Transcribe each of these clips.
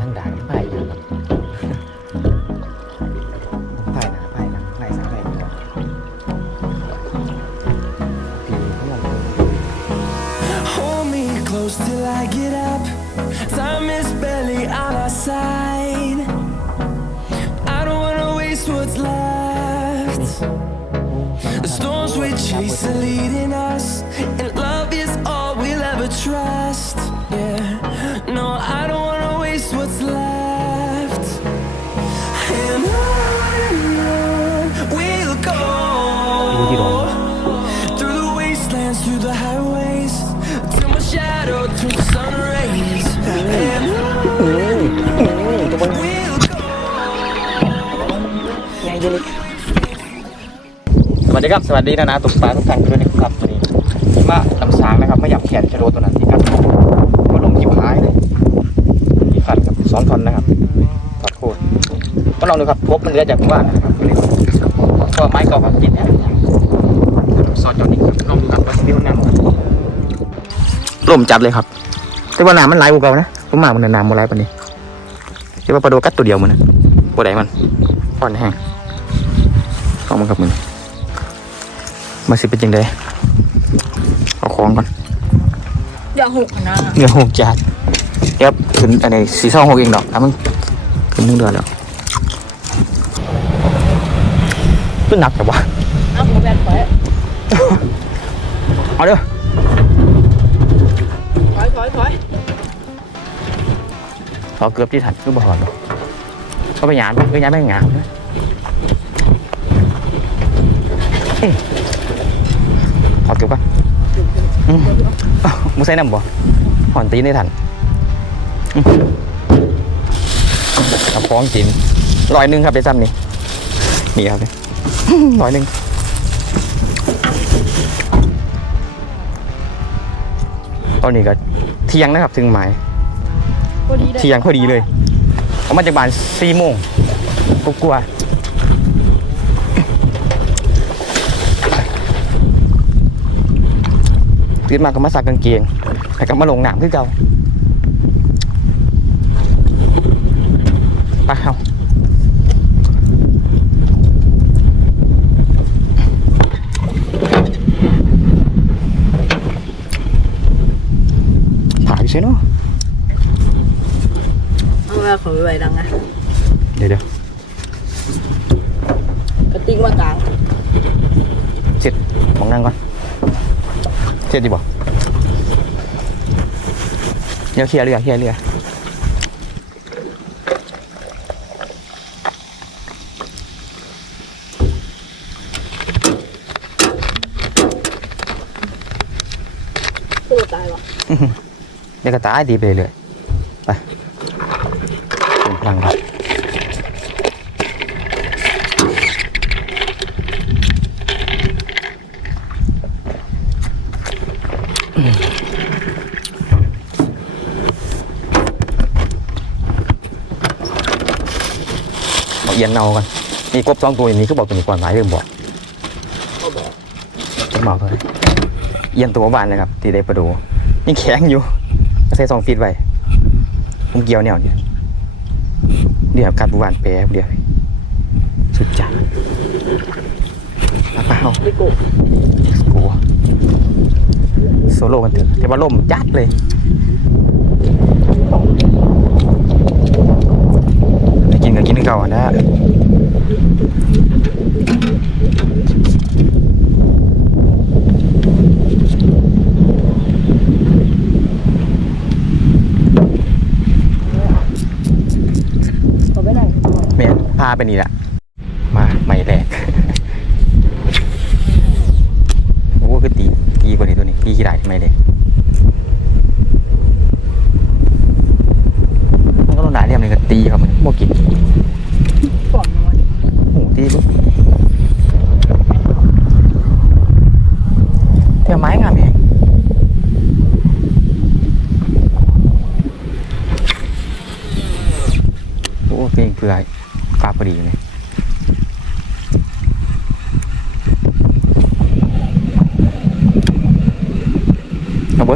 ทั้งด่านไปอยู่ครับไปนะไปนะไปสักไปตัวปีเขาลอง Hold me close till I get up. Time is barely on our side. I don't wanna waste what's left. The storms we chase are leading us, Rays. And on we'll go. สวัสดีครับ สวัสดีนะนะตุกปลาทุกท่านด้วยนะครับวันนี้มาลำสางนะครับมาหยับแขนชะโลตัวนั้นที่กันก็ลงยิบหายเลยยี่ขัดครับสองทอนนะครับถอดโคตรก็ลองดูครับพบมันเหลือจากหมู่บ้านนะครับก็ไม้เก่าครับกินเนี่ย ซอสจอดนี่ครับลองดูครับว่าที่มันนั่งลมจับเลยครับ แต่ว่าน้ำมันไหลกว่าเก่านะผมมามันน้ำมันไหลปานนี้แต่ว่าปลาโดกัดตัวเดียวมันนะตัวใดมันอ่อนแห้งลองมันกับมึงมาสิเป็นยังไงเอาของก่อนอย่าหกนะเหงื่อหกจานเยับขึ้นอันนี้สีช่องหกเองดอกอะมึงขึ้นหนึ่งเดือนแล้วขึ้นหนักแต่ว่าเอาหมูแบนถอย เอาเด้อถอยถอยถอยขอเกือบที่ถัดคือบ่หอดบ่เขาไปหยามก็ย้ายไม่หยามนะเอ้ยขอเกือบก่อนอืมอ้าวมึงใส่น้ำบ่หอนตีนได้ทันอืมเอาของกินร้อยหนึ่งครับไปซ้ำนี่นี่ครับนี่ร้อยหนึ่ง ตอนนี้ก็เที่ยงนะครับถึงหมายพอดีเลยเที่ยงพอดีเลยออกมาจากบ้านสี่โมงกูกลัวตื่นมาก็มาสักกางเกงแล้วก็มาลงน้ำคือเก่าไปเอาผ่าอยู่ใช่เนาะเอาละขอไปไว้ดังนะเดี๋ยวเดี๋ยวกระติ้งมากลางเช็ดมองนั่งก่อนเช็ดดีบ่เดี๋ยวเคลียร์เรือเคลียร์เรือตัวตายวะ เดี๋ยวก็ตายดีไปเรื่อยไปเป็นพลังครับเอาเอียนเนากันมีกบสองตัวอย่างนี้คือบอกตัวนี้ก่อนหมายเริ่มบอกก็บอกจะเมาเท่าไหร่เอียนตัวบานนะครับตีได้ประดูยังแข็งอยู่ ใส่สองฟีตไว้ผมเกี่ยวแนวเนี่ยเดี๋ยวการบูบานแปรเดี๋ยวสุดจัดมาเปล่าไม่โกะโอ้โซโล่กันเถอะแต่ว่าล่มจัดเลยได้กินก็กินคือเก่าอะนะ ขอไปไหน แม่ นพาไปนี่แหละ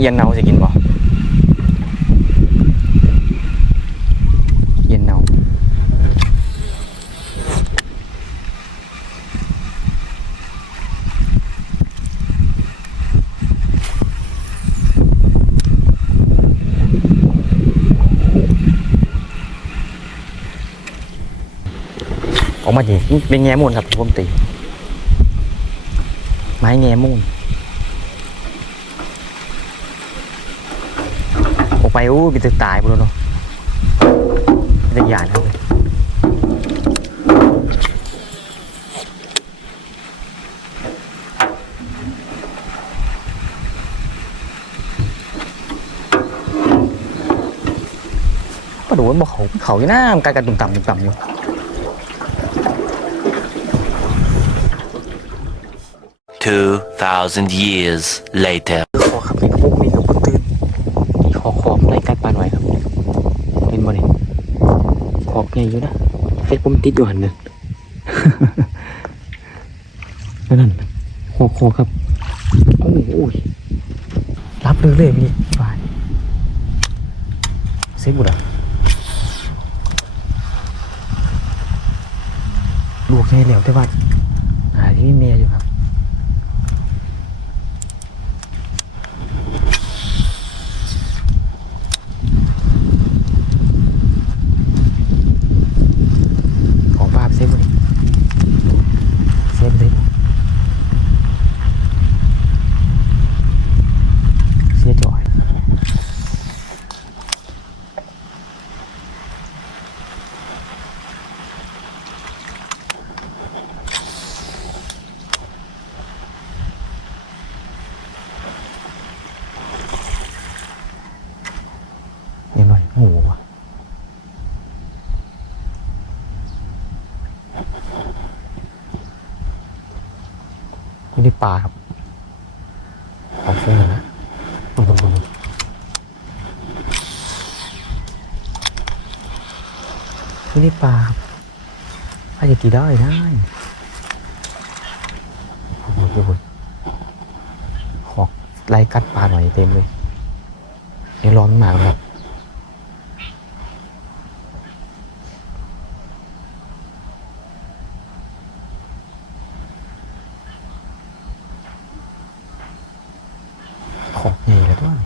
เย็นเนาสิกินบ่เย็นเนาออกมาดิเป็นแง่มูลครับผมตีไม้แง่มูล ออกไปอู้มีตึกตายไปแล้วเนาะมีตึกหยาดครับก็ดูว่าบ่เขาเขาอยู่น้ำการกันตุ่มต่ำตุ่มต่ำอยู่2,000 years later. ขอครับนี่พวกนี้กับตื่นนี่ขอขอบไรกัดปลาหน่อยครับเป็นบ่เนี่ย อบใหญ่อยู่นะเฟซผมติดอยู่หันหนึ่งนั่นขอขอครับโอ้โหรับเลยเลยพี่บายเซฟบุระลวกให้แล้วแต่ว่าหาที่นี่เมียอยู่ครับ ของป้าเซฟเลยเซฟเลยเสียจอยเรียบร้อยโอ้โหว่ะ ไม่ได้ ปลาครับของฟุ้งเลยนะตุ้มตุ้มตุ้มไม่ปลาครับถ้าจะกี่ได้ได้โอ้โหโอ้โหขอกไล่กัดปลาหน่อยเต็มเลยเดี๋ยวร้อนมากครับ ของใหญ่แล้วด้วย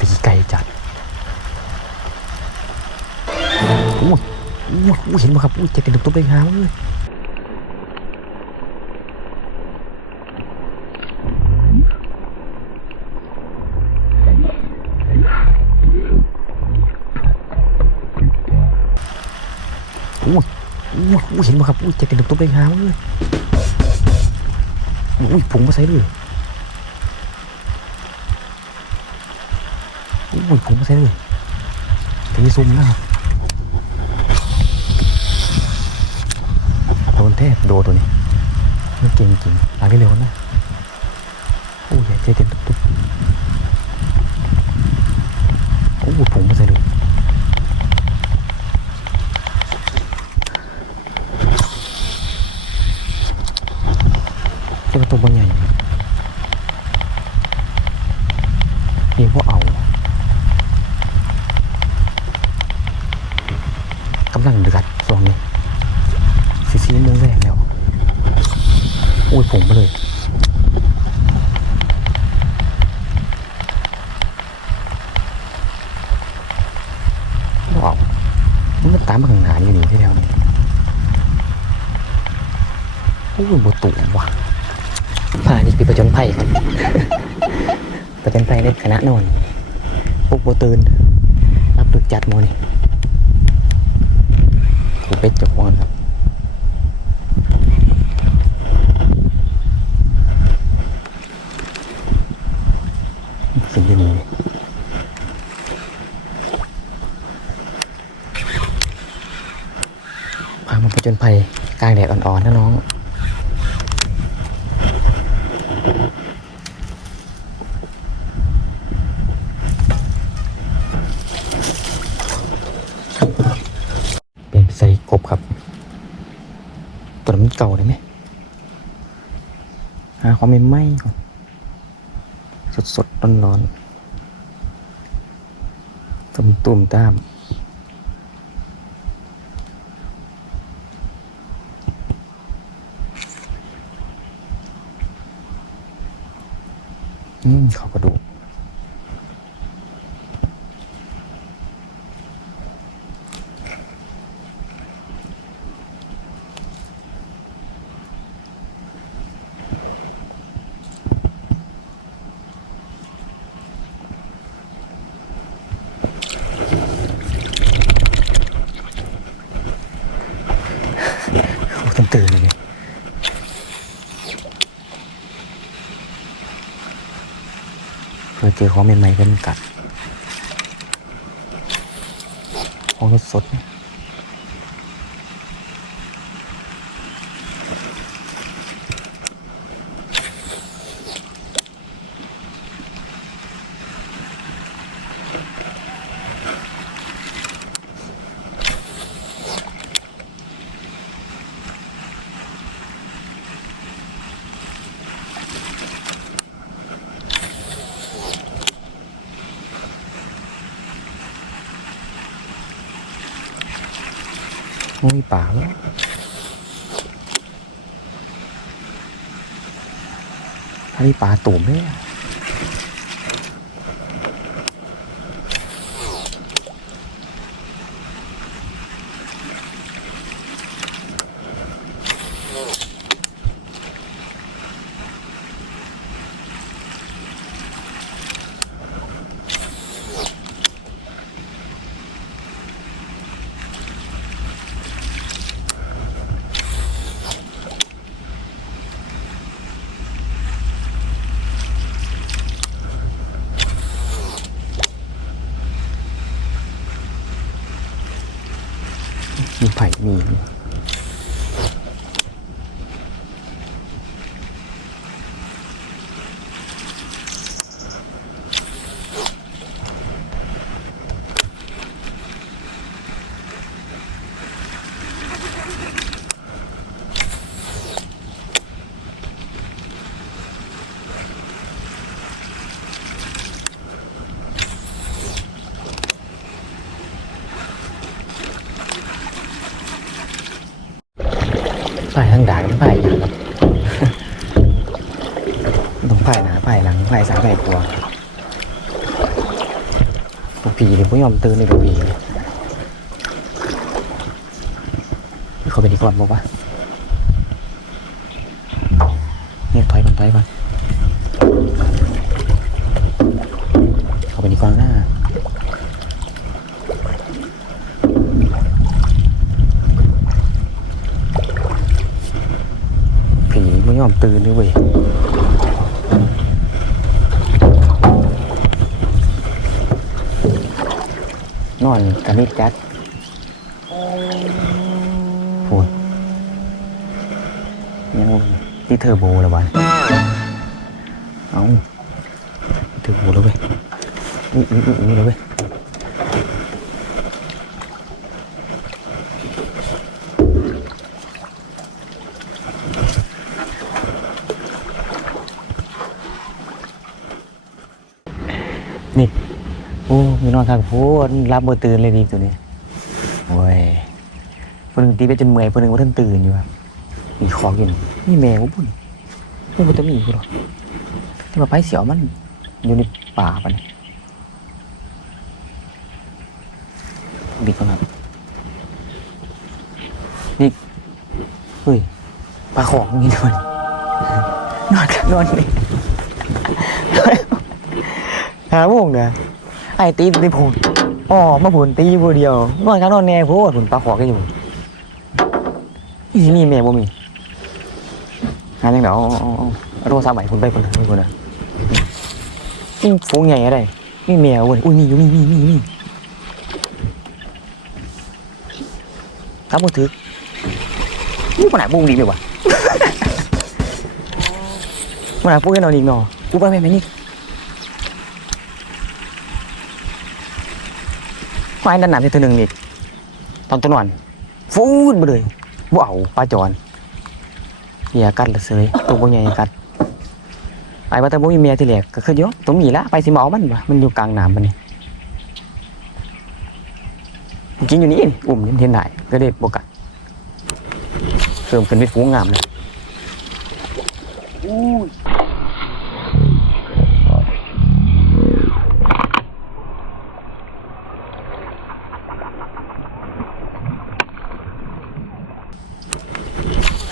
ตีไก่จัดโอ้ยโอ้ยโอ้เห็นไหมครับโอ้เจะเป็นตุ๊บๆเลยงามเลยโอ้ยโอ้ยโอ้เห็นไหมครับโอ้เจะเป็นตุ๊บๆเลยงามเลยโอ้ผงมาใส่เลยโอ้ผมไม่ใช่เลยตีซุ่มนะครับโดน เทพโดตัวนี้ไม่เก่งจริงลากได้เร็วนะโอ้ยเจ๊เต็มตุ๊บโอ้ยผมไม่ใช่เลยเจ้าตัวบางใหญ่เรียกว่าเอากำลังเดือดสองนี่สีสีโมงแรกแล้ว โอ้ยผมไปเลย ว้าวมันก็ตามมาข้างหน้าอยู่นี่ที่แล้วนี่โอ้ยบตุว่ะพานี่ปีประจนภัยครับ ประจนภัยในคณะนอนพวกโบตื่นรับดึกจัดโมนี่ผูเป็ดจักวอนครับสิ่งที่มีพามาผจญภัยกลางแดดอ่อนๆนะน้อง ใส่กบครับ ตัวนั้นเก่าได้ไหมหาความไม่ไหม้ก่อนสดสดร้อนร้อนตุ่มตุ่มตามอืมเขากระดูก ตื่นเลยเนี่ยเพื่อเจอของใหม่ๆกันกัดของสดๆ ป่าแล้วถ้ามีป่าตุ่มเลยอะมีไผ่มีไผ่ทั้งด่างทั้งไผ่อย่างครับ ต้อง ไผ่หนาไผ่หลังไผ่สามไผ่กลัวพวกผีเลยพวกยอมตื่นเลยพวกผีเขาเป็นอีกคนบอกว่าเนี่ยถอยก่อนถอยก่อนเขาไปดีก่อนหน้า ผีไม่ยอมตื่นด้วยเว้ย นอนกันนิดจัดโอ้ยยังที่เทอร์โบแล้ววะเอาเทอร์โบแล้วเว้ยอืออืออืออือแล้วเว้ยนี่ โอนอนข้างพูดรับเบอตื่นเลยดีตัวนี้โอ้ยคนหนึ่งตีไปจนเมื่อยคนหนึ่งว่าท่านตื่นอยู่ครับมีของอยู่นี่นี่แมวปุ่นไม่มันจะมีกูหรอกแต่มาไปเสียวมันอยู่ในป่าปะเนี่ยบิ๊กก่อนครับบิ๊กเฮ้ยปลาของนี่ด้วยนอนนอนนี่หาโมงเนี่ย ไอ้ตีตีพูดอ๋อมาผุนตีผู้เดียวนอนข้างนอนแน่โพดผุนปลาขอกันอยู่นี่สิมีแม่บ่มีหาจังเดี๋ยวเอาเอาเอาโทรศัพท์ใหม่ผุนไปผุนไปผุนอะนี่ฟูงใหญ่อะไรมีแมวเว้ยอุ้ยมีอยู่มีมีมีมีครับมือถือนี่คนไหนปุ้งดีเลยวะคนไหนปุ้งกันอนอีเนาะกูไปแม่แม่นี่ ควายดันหนามที่ตัวหนึ่งนี่ตอนตัวนอนฟูดมาเลยบ่เอาปลาจอนเมียกัดละเสยตัวบ่ใหญ่กัดไอ้ว่าแต่บ่มีเมียที่แรกก็คืออยู่ตัวมีละไปสิมาเอามันบ่มันอยู่กลางน้ำบัดนี้กินอยู่นี่อุ้มเห็นได้ก็ได้บ่กัดเพิ่มขึ้นเป็นฝูงงามเลยอู้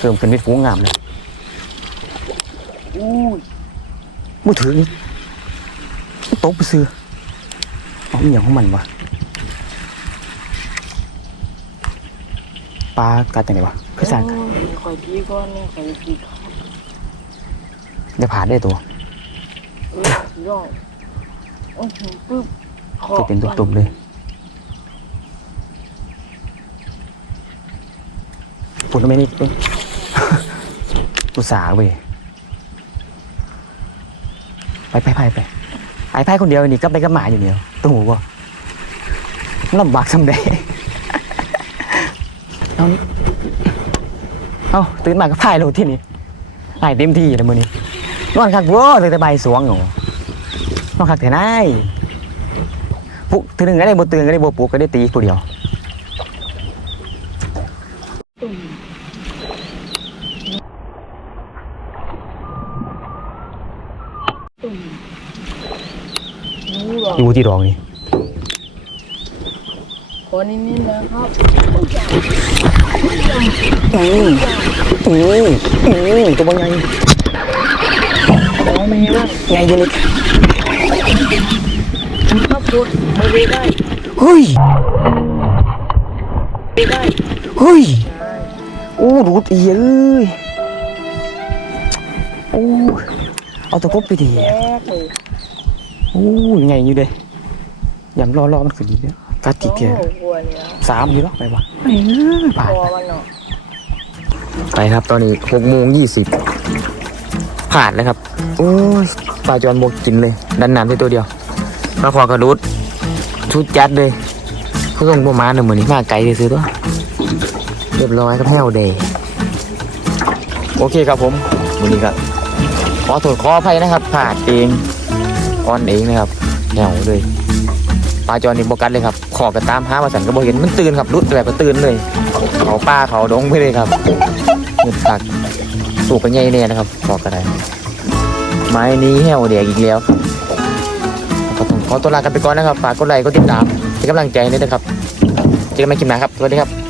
เพิ่มขึ้นเป็นฝูงงามเลยอู้ยมือถือนี่โต๊ะไปซื้อเอาอหย่างของมันวะปลากัดจังไงวะคือสั่งกันคอยพี่ก่อนนี่คอยพี่ก่อนเดี๋ยวผ่านได้ตัวเออย่องโอ้โหปึ๊บขอจะเป็นตุ่มๆเลยปุ่นไม่นิดเอุตส่าห์เว้ยไปไปไปไปไอ้ไพ่คนเดียวนี่ก็ไปกับหมาอยู่เดียวตัวหูวะลำบากสำเร็เอานี่เอาตื่นมาก็พายโลดที่นี่พายเต็มที่เลยมือนี้นอนคักวัวเลยแต่ใบสวงอยู่นอนคักแต่นายปลุกทีหนึงก็ได้บ่ตื่นก็ได้บ่ปลุกก็ได้ตีผู้เดียว นี่หรออยู่ที่รองนี่ขอนิดๆนะครับอืมอืมอืมตัวบ่ใหญ่ขอมีบ้างใหญ่อยังเลยครับคุณไม่ได้ได้เฮ้ยไม่ได้เฮ้ยโอ้รูดเอียเลยโอ้เอาตะกบไปดิแยกเลย โอ้ยไงอยู่เด้ยำรอรอมันขึ้นดีเด้อกัดสทีองเพียหัวกลัวเนี่ยสามอยู่แล้วไปวะไปเออผ่านคอมันเนาะไปครับตอนนี้หกโมงยี่สิบผ่านแล้วครับ โอ้ยปลาจอนบกกินเลย ดันน้ำที่ตัวเดียวมาพอกระดุดชุดจัดเลยเขาส่งประมาณหนึ่งหมื่นนี่มาไกลเลยซื้อตัวเรียบร้อยครับแห้วเดย์โอเคครับผมวันนี้ก็ขอโทษขออภัยนะครับผ่าดเอง ออนเองนะครับแนวเลยปลาจอนนี่บกัดเลยครับ ขอกระตามหามาสันก็บอเห็นมันตื่นครับรุดแบบก็ตื่นเลยเขาป้าเขาดงไปเลยครับเงือตักสูกกันใหญ่เนี่ยนะครับขอกระไดไม้นี้แหวเดียกอีกแล้วครับครับผมขอตัวลากันไปก่อนนะครับฝากกดไลค์กดติดตามเป็นกำลังใจด้วยนะครับเจอกันใหม่คลิปหน้าครับสวัสดีครับ